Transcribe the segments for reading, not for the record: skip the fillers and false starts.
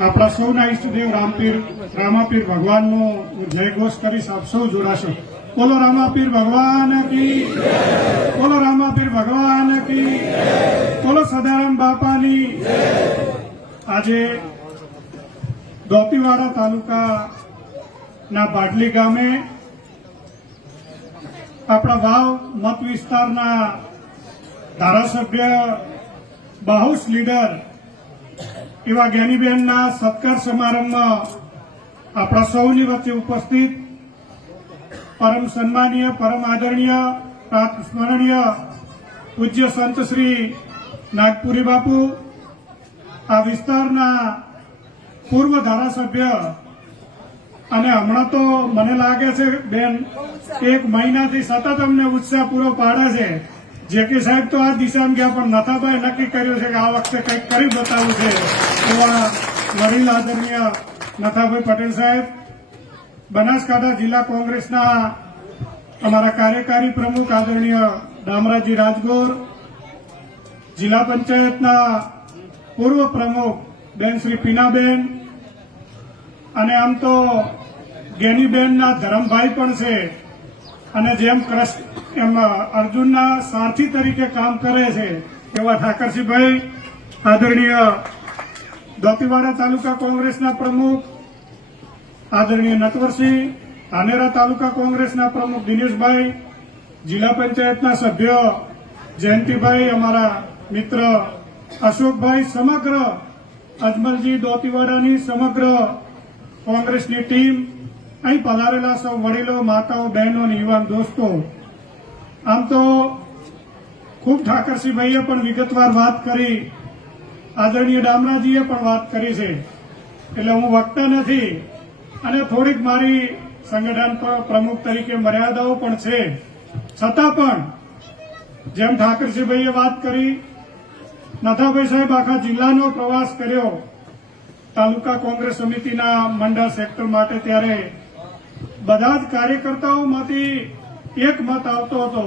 આપણા સૌના ઈષ્ટદેવ રામાપીર ભગવાનનો જયઘોષ કરીશ. આપ સૌ જોડાશો. બોલો રામાપીર ભગવાન કી, બોલો રામાપીર ભગવાન કી, બોલો સદારામ બાપાની. આજે દોતીવાડા તાલુકાના બાટલી ગામે આપણા વાવ મત વિસ્તારના ધારાસભ્ય બાહુસ લીડર એવા જ્ઞાનીબેનના સત્કાર સમારંભમાં આપણા સૌની વચ્ચે ઉપસ્થિત પરમ સન્માનીય, પરમ આદરણીય, પ્રાત સ્મરણીય પૂજ્ય સંત શ્રી નાગપુરી બાપુ, આ વિસ્તારના પૂર્વ ધારાસભ્ય અને હમણાં તો મને લાગે છે બેન 1 મહિનાથી સતત અમને ઉત્સાહ પૂરો પાડે છે. જેકી સાહેબ તો આ દિશામાં ગયા, પણ નથાભાઈ નક્કી કર્યું છે કે આ વખતે કંઈક કરી બતાવવું છે. એવા વડીલ આદરણીય નથાભાઈ પટેલ સાહેબ, બનાસકાંઠા જિલ્લા કોંગ્રેસના અમારા કાર્યકારી પ્રમુખ આદરણીય દામરાજી રાજગોર, જિલ્લા પંચાયતના પૂર્વ પ્રમુખ બેન શ્રી પીનાબેન, અને આમ તો જ્ઞાનીબેનના ધરમભાઈ પણ છે, અને જેમ અર્જુનના સારથી તરીકે કામ કરે છે એવા ઠાકરસિંહભાઈ, આદરણીય દોતીવાડા તાલુકા કોંગ્રેસના પ્રમુખ આદરણીય નટવરસિંહ, ધાનેરા તાલુકા કોંગ્રેસના પ્રમુખ દિનેશભાઈ, જિલ્લા પંચાયતના સભ્ય જયંતિભાઈ, અમારા મિત્ર અશોકભાઈ, સમગ્ર અજમલજી દોતીવાડાની સમગ્ર કોંગ્રેસની ટીમ, અહીં પધારેલા સૌ વડીલો, માતાઓ, બહેનો અને યુવાન દોસ્તો. આમ તો ખૂબ ઠાકરસિંહભાઈએ પણ વિગતવાર વાત કરી, આદરણીય દામરાજીએ પણ વાત કરી છે, એટલે હું વક્તા નથી અને થોડીક મારી સંગઠન પ્રમુખ તરીકે મર્યાદાઓ પણ છે. છતાં પણ જેમ ઠાકરસિંહભાઈએ વાત કરી, નથાભાઈ સાહેબ આખા જિલ્લાનો પ્રવાસ કર્યો તાલુકા કોંગ્રેસ સમિતિના મંડળ સેક્ટર માટે, ત્યારે બધા જ કાર્યકર્તાઓમાંથી એક મત આવતો હતો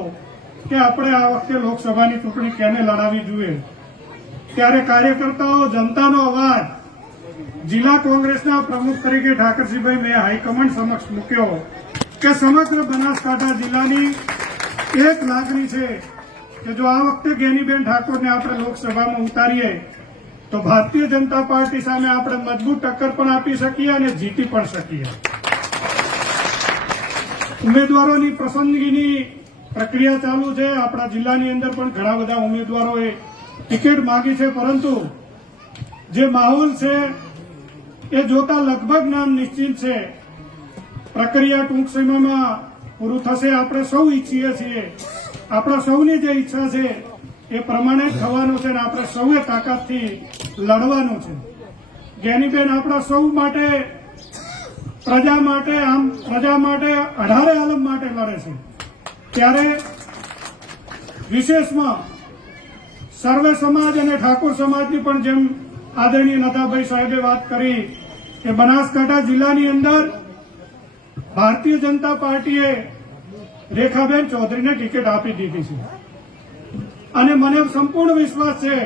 કે આપણે આ વખતે લોકસભાની ચૂંટણી કેને લડાવવી જોઈએ. ત્યારે કાર્યકર્તાઓ, જનતાનો અવાજ જિલ્લા કોંગ્રેસના પ્રમુખ તરીકે ઠાકરસિંહભાઈ મેં હાઈકમાન્ડ સમક્ષ મૂક્યો કે સમગ્ર બનાસકાંઠા જિલ્લાની એક લાગણી છે કે જો આ વખતે જ્ઞાનીબેન ઠાકોરને આપણે લોકસભામાં ઉતારીએ તો ભારતીય જનતા પાર્ટી સામે આપણે મજબૂત ટક્કર પણ આપી શકીએ અને જીતી પણ શકીએ. ઉમેદવારોની પસંદગીની પ્રક્રિયા ચાલુ છે. આપણા જિલ્લાની અંદર પણ ઘણા બધા ઉમેદવારોએ ટિકિટ માંગી છે, પરંતુ જે માહોલ છે એ જોતા લગભગ નામ નિશ્ચિત છે. પ્રક્રિયા ટૂંક સમયમાં પૂરું થશે. આપણે સૌ ઈચ્છીએ છીએ, આપણા સૌની જે ઈચ્છા છે એ પ્રમાણે જ થવાનું છે, અને આપણે સૌએ તાકાતથી લડવાનું છે. જ્ઞાનીબેન આપણા સૌ માટે, પ્રજા માટે, આમ પ્રજા માટે, 18 આલમ માટે લડે છે. ત્યારે વિશેષમાં સર્વે સમાજ અને ઠાકોર સમાજની પણ, જેમ આદરણીય નથાભાઈ સાહેબે વાત કરી કે બનાસકાંઠા જિલ્લાની અંદર ભારતીય જનતા પાર્ટીએ રેખાબેન ચૌધરીને ટિકિટ આપી દીધી છે, અને મને સંપૂર્ણ વિશ્વાસ છે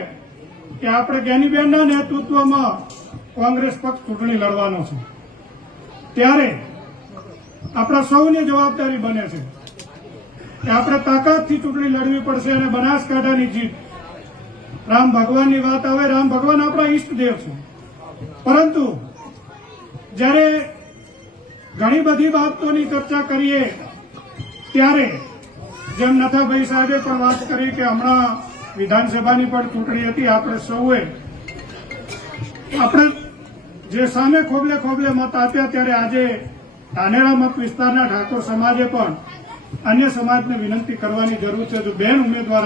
કે આપણે જ્ઞાનીબેનના નેતૃત્વમાં કોંગ્રેસ પક્ષ ચૂંટણી લડવાનો છે. ત્યારે આપણા સૌની જવાબદારી બને છે કે આપણે તાકાતથી ચૂંટણી લડવી પડશે, અને બનાસકાંઠાની જીત. રામ ભગવાનની વાત આવે, રામ ભગવાન આપણા ઈષ્ટદેવ છે, પરંતુ જ્યારે ઘણી બધી બાબતોની ચર્ચા કરીએ ત્યારે જેમ નથાભાઈ સાહેબે પણ વાત કરી કે હમણાં વિધાનસભાની પણ ચૂંટણી હતી, આપણે સૌએ જે સામે ખોબલે ખોબલે મત આપ્યા, ત્યારે આજે ધાનેરા મત વિસ્તારના ઠાકોર સમાજે પણ અન્ય સમાજને વિનંતી કરવાની જરૂર છે. જો બેન ઉમેદવાર